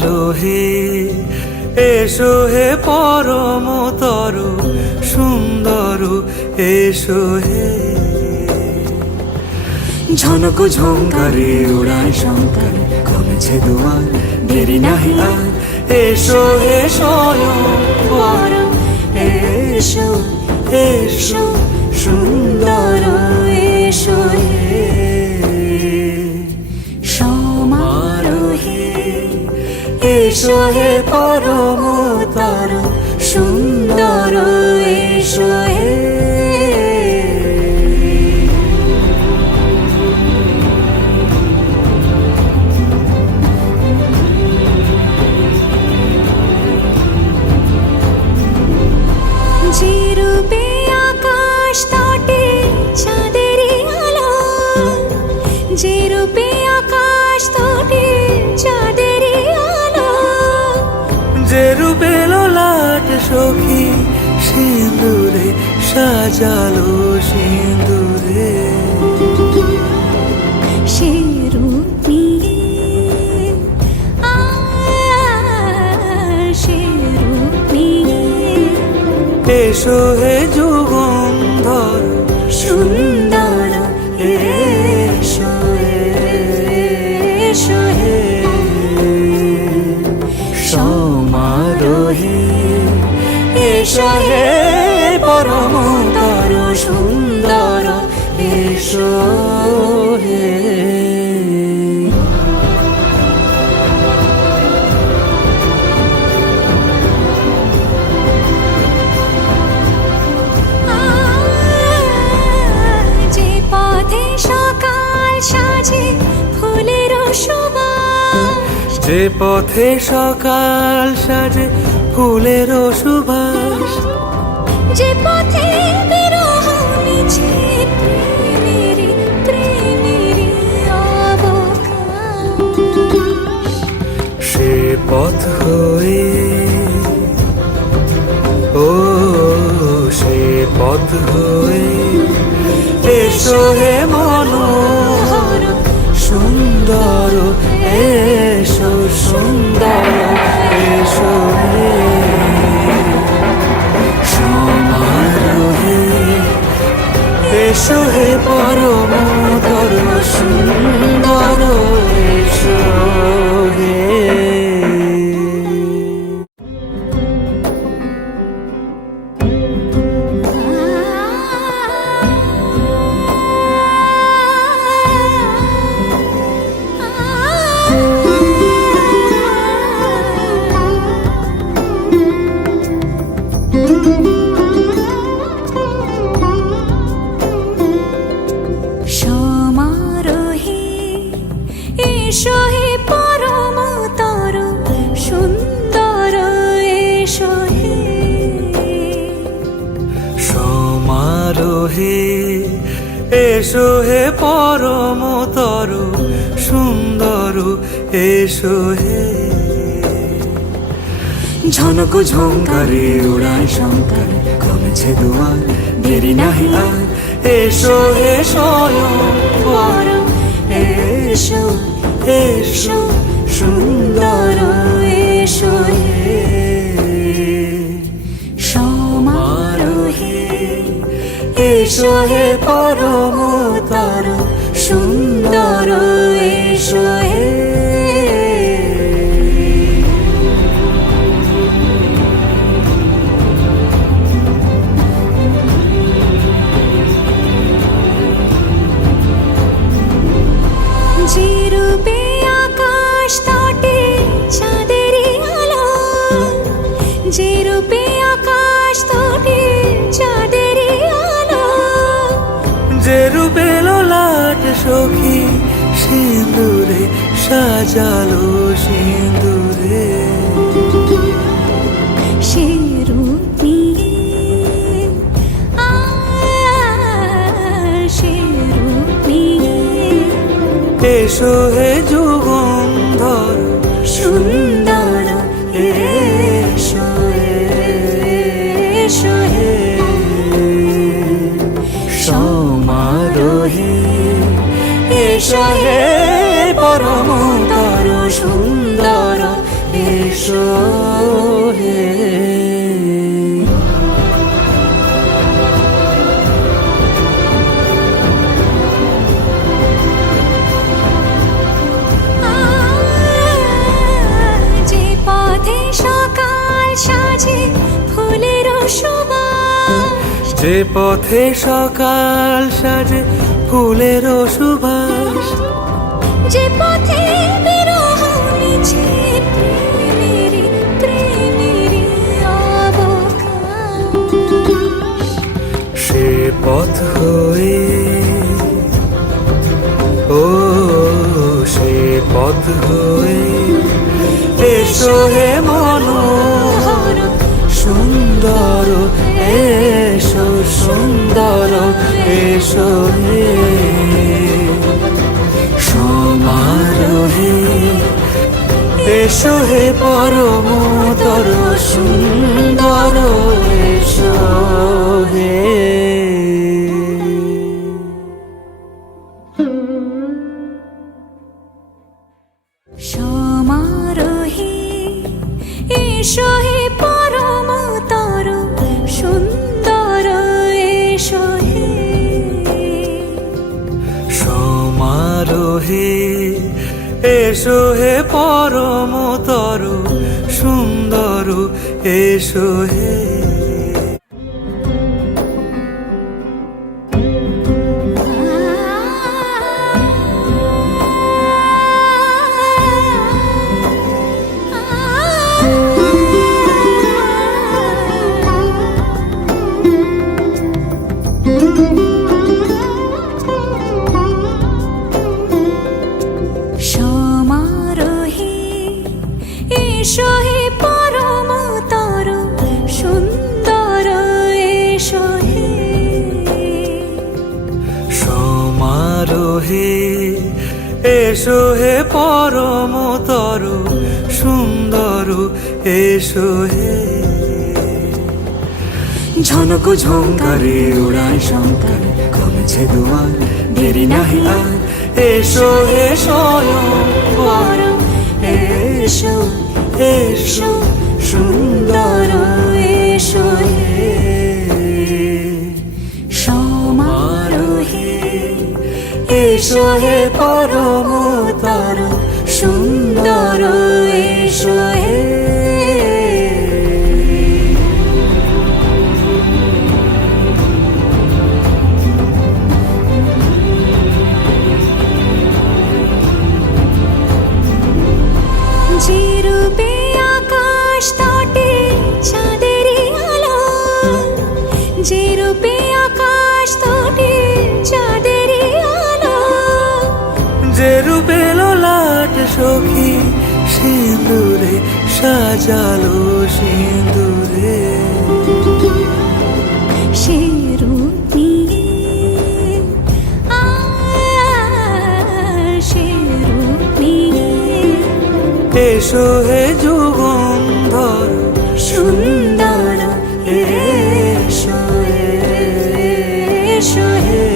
সমারোহে এসো হে পরমতর সুন্দর এসো হে। ঝনক ঝঙ্কারে উড়ায় শঙ্কর কমেছে দুয়ার দেরি নাহি আর। এসো হে স্বয়ং বর এসো এসো সুন্দর এসো হে। সমারোহে এসো হে পরমতর সুন্দর এসো হে। যে রূপে আকাশ তটে চাঁদেরই আলো, যে রূপে আকাশ তটে চাঁদেরই আলো, যে রূপে ললাট সখী সিঁদুরে সাজালো সিঁদুরে। সে রূপ নিয়ে সে রূপ নিয়ে এসো হে যুগন্ধর সুন্দর এসো এসো হে। সমারোহে এসো হে পরমতর সুন্দর এসো হে। যে পথে সকাল সাজে ফুলের সুবাস, যে পথে সকাল সাজে ফুলের সুবাস, যে পথে বিরহ মিছে প্রেমেরই প্রেমেরই অবকাশ, সে পথ হয়ে ও সে পথ হয়ে এসো হে মনোহর সুন্দর এসো সুন্দর এসো হে। সমারোহে এসো হে পরমতর সুন্দর এসো হে। সমারোহে এসো হে পরমতর সুন্দর এসো হে। সমারোহে এসো হে পরমতর সুন্দর এসো হে। ঝনক ঝঙ্কারে উড়ায় শঙ্কর কমেছে দুয়ার দেরি নাহি আর। এসো হে স্বয়ং বর এসো এসো সুন্দর এসো হে। সমারোহে এসো হে পরমতর সুন্দর এসো হে। যে রূপে আকাশ তটে চাঁদেরই আলো, যে রূপে আকাশ তটে চাঁদেরই আলো, যে রূপে ললাট সখী সিঁদুরে সাজালো সিঁদুরে। সে রূপ নিয়ে সে রূপ নিয়ে এসো হে যুগন্ধর সুন্দর এসো এসো হে। সমারোহে এসো হে পরমতর সুন্দর এসো হে। যে পথে সকাল সাজে ফুলের সুবাস, যে পথে সকাল সাজে ফুলের সুবাস, যে পথে বিরহ মিছে প্রেমেরই প্রেমেরই অবকাশ, সে পথ হয়ে ও সে পথ হয়ে এসো হে মনোহর সুন্দর, এসো সুন্দর, এসো হে সমারোহে, এসো হে পরমতর সুন্দর, এসো হে। সমারোহে এসো হে পরমতর সুন্দর, এসো হে সমারোহে এসো হে পরমতর সুন্দর, এসো হে। সমারোহে এসো হে পরমতর সুন্দর, এসো হে সমারোহে এসো হে পরমতর সুন্দর, এসো হে। ঝনক ঝঙ্কারে উড়ায় শঙ্কার, কমেছে দুয়ার দেরি নাহি আর, এসো হে স্বয়ং বর, এসো এসো সুন্দর, এসো হে সমারোহে এসো হে পরমতর সুন্দর, এসো হে। যে রূপে আকাশ তটে চাঁদেরই আলো, যে রূপে আকাশ তটে চাঁদেরই আলো, যে রূপে ললাট সখী সিঁদুরে সাজালো সিঁদুরে, সে রূপ নিয়ে সে রূপ নিয়ে এসো হে যুগন্ধর সুন্দর, এসো এসো হে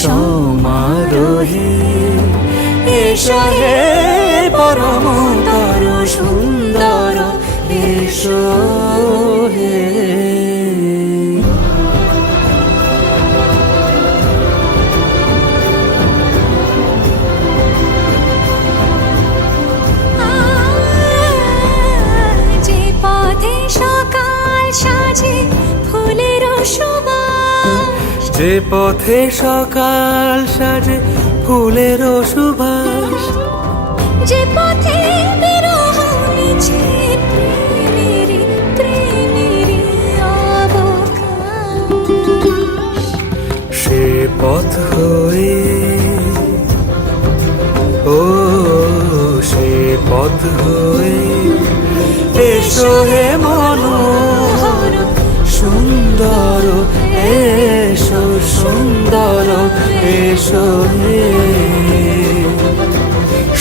সমারোহে এসো হে পরমতর সুন্দর, এসো হে। যে পথে সকাল সাজে ফুলের সুবাস, যে পথে সকাল সাজে ফুলের সুবাস, যে পথে বিরহ মিছে প্রেমেরই প্রেমেরই অবকাশ, সে পথ হয়ে ও সে পথ হয়ে এসো হে মনোহর সুন্দর, এসো সুন্দর, এসো হে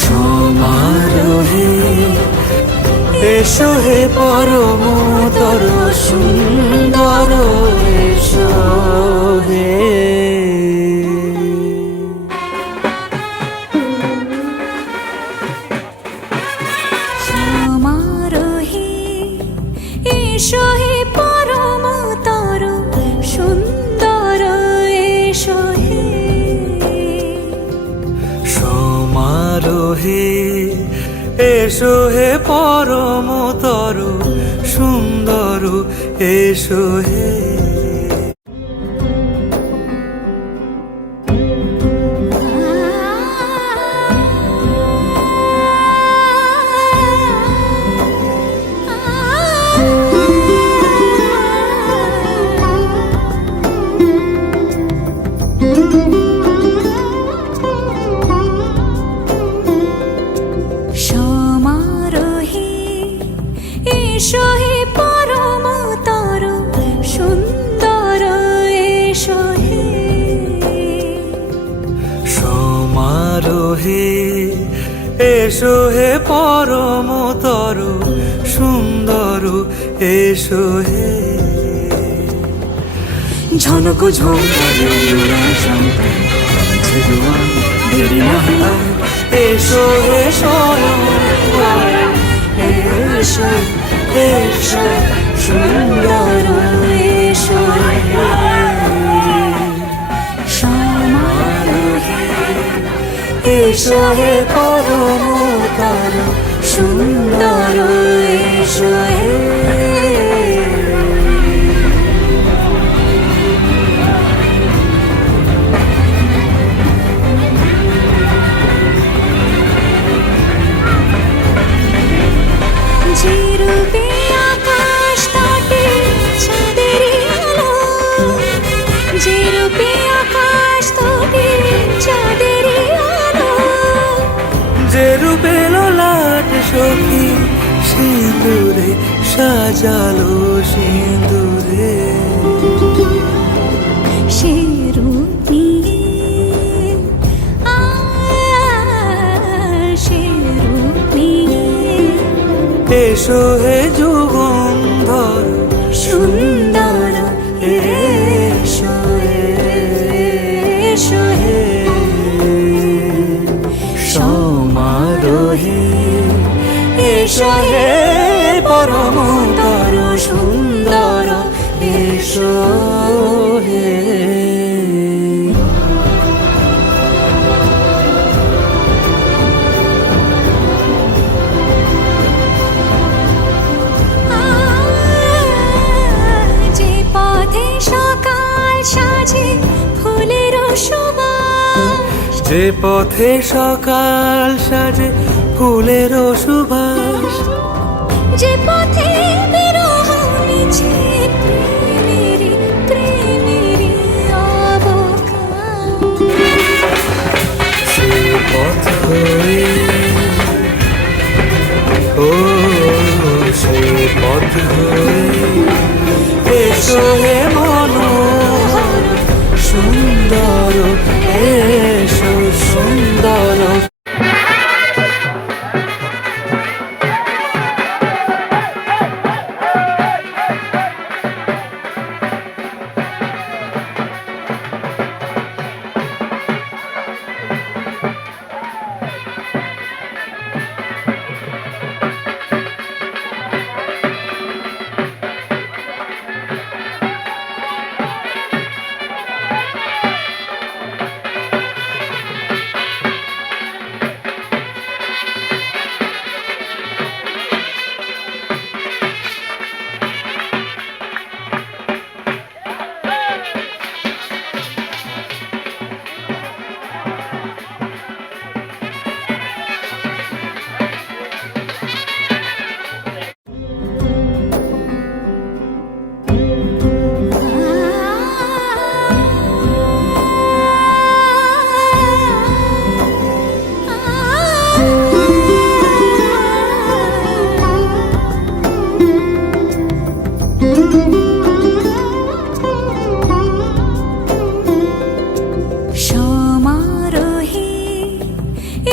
সমারোহে এসো হে পরমতর সুন্দর, এসো হে। এসো হে পরমতর সুন্দর এসো হে সমারোহে এসো হে পরমতর সুন্দর এসো হে সমারোহে এসো হে পরমতর সুন্দর এসো হে সমারোহে এসো হে পরমতর সুন্দর এসো হে ঝনক এসো এসো এসো এসো সুন্দর এসো সমারোহে এসো হে পরমতর সুন্দর এসো হে যে রূপে আকাশ তটে চাঁদেরই আলো যে রূপে আকাশ তটে চাঁদেরই আলো যে রূপে ললাট সখী সিঁদুরে সাজালো সিঁদুরে সে রূপ নিয়ে সে রূপ নিয়ে এসো হে যুগন্ধর সুন্দর এসো এসো হে সমারোহে এসো হে পরমতর সুন্দর এসো হে যে পথে সকাল সাজে ফুলের সুবাস যে পথে সকাল সাজে ফুলের সুবাস যে পথে বিরহ মিছে প্রেমেরই প্রেমেরই অবকাশ সে পথ হয়ে ও সে পথ হয়ে এসো হে মনোহর সুন্দর এসো সুন্দর সমারোহে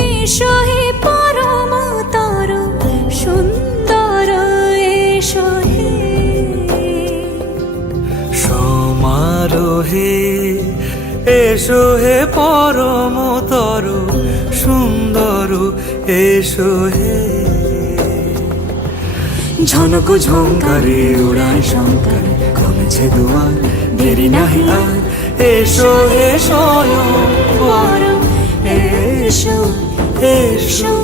এসো হে পরমতর সুন্দর এসো হে সমারোহে এসো হে পরমতর সুন্দর এসো হে ঝনক ঝঙ্কারে উড়ায় শঙ্কর কমেছে দুয়ার দেরি নাহি আর এসো হে স্বয়ংবর এসো এসো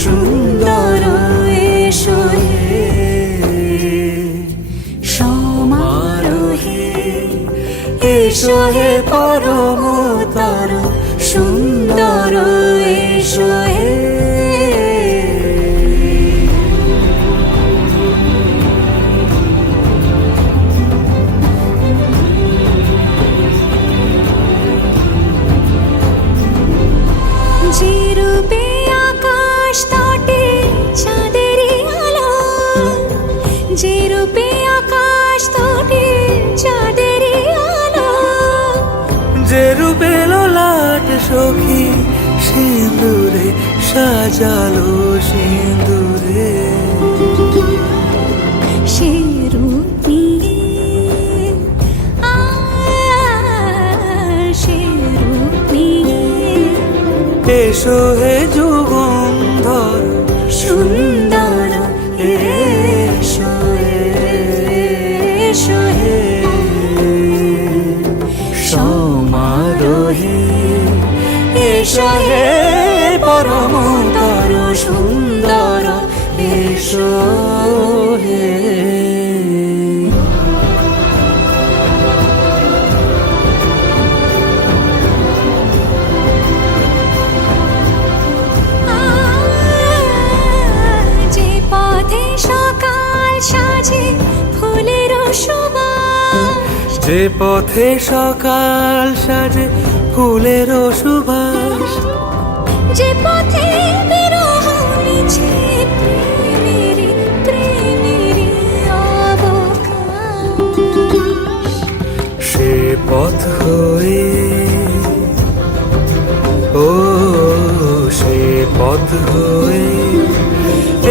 সুন্দর এসো হে সমারোহে এসো হে পরমতর সুন্দর এসো হে যে রূপে আকাশ তটে চাঁদেরই আলো যে রূপে আকাশ তটে চাঁদেরই আলো যে রূপে ললাট সখী সিঁদুরে সাজালো সিঁদুরে সে রূপ নিয়ে সে রূপ নিয়ে এসো হে যুগন্ধর সুন্দর এসো এসো হে সমারোহে এসো হে পরমতর সুন্দর এসো হে যে পথে সকাল সাজে ফুলের সুবাস যে পথে সকাল সাজে ফুলের সুবাস যে পথে বিরহ মিছে প্রেমেরই প্রেমেরই অবকাশ সে পথ হয়ে ও সে পথ হয়ে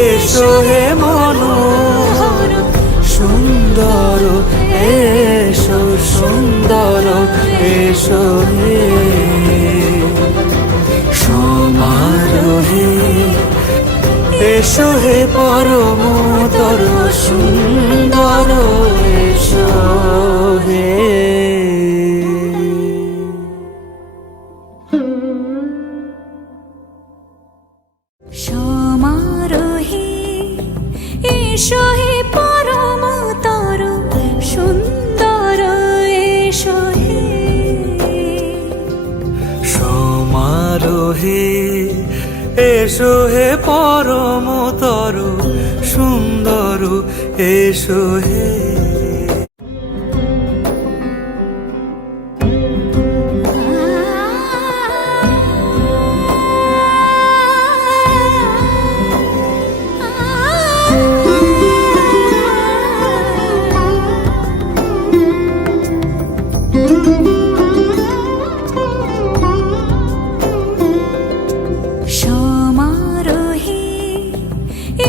এসো হে মনোহর সুন্দর এসো সুন্দর এসো হে সমারোহে এসো হে পরমতর সুন্দর এসো হে সমারোহে এসো হে পরমতর সুন্দর এসো হে সমারোহে এসো হে পরমতর সুন্দর এসো হে সমারোহে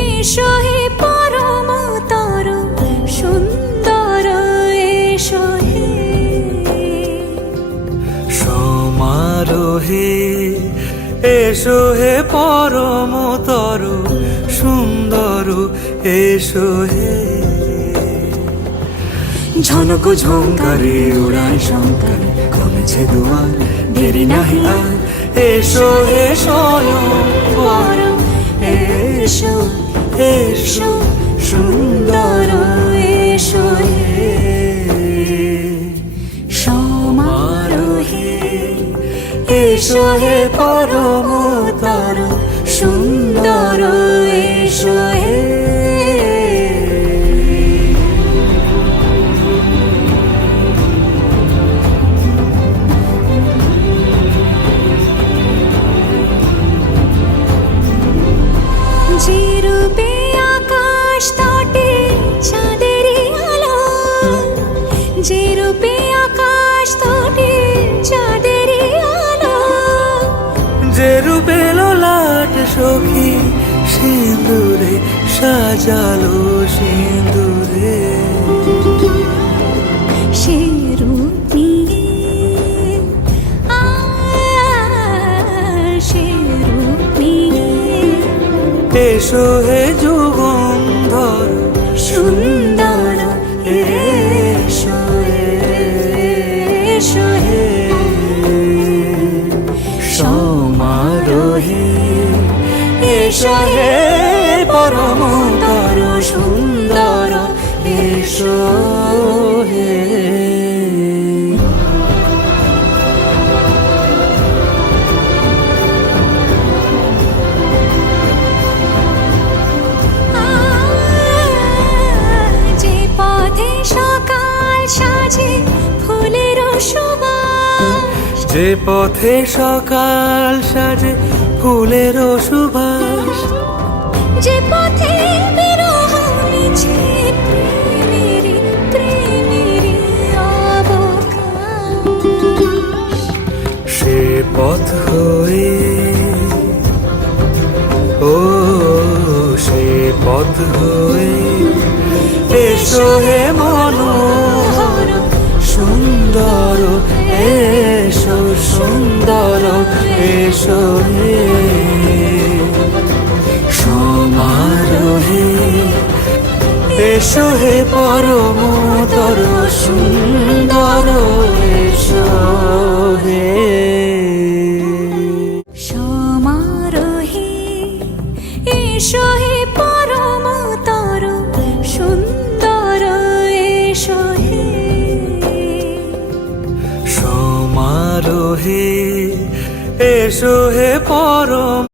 এসো হে পরমতর সুন্দর এসো হে সমারোহে এসো হে পরমতর সুন্দর এসো হে ঝনক ঝঙ্কারে উড়ায় শঙ্কর কমেছে দুয়ার দেরি নাহি আর এসো হে স্বয়ংবর এসো এসো সুন্দর এসো হে সমারোহে এসো হে পরমতর সুন্দর এসো হে যে রূপে আকাশ তটে চাঁদেরই আলো যে রূপে আকাশ তটে চাঁদেরই আলো যে রূপে ললাট সখী সিঁদুরে সাজালো সিঁদুরে সে রূপ নিয়ে সে রূপ নিয়ে এসো হে যুগন্ধর সুন্দর এসো এসো হে সমারোহে এসো হে পরমতর সুন্দর এসো হে। যে পথে সকাল সাজে ফুলের সুবাস, যে পথে সকাল সাজে ফুলের সুবাস, যে পথে বিরহ মিছে প্রেমের প্রেমের অবকাশ, সে পথ হয়ে ও সে পথ হয়ে এসো হে মনোহর সুন্দর এসো সুন্দর এসো হে সমারোহে এসো হে পরমতর সুন্দর এসো হে সমারোহে এসো হে পরমতর সুন্দর এসো হে সমারোহে এসো হে পরম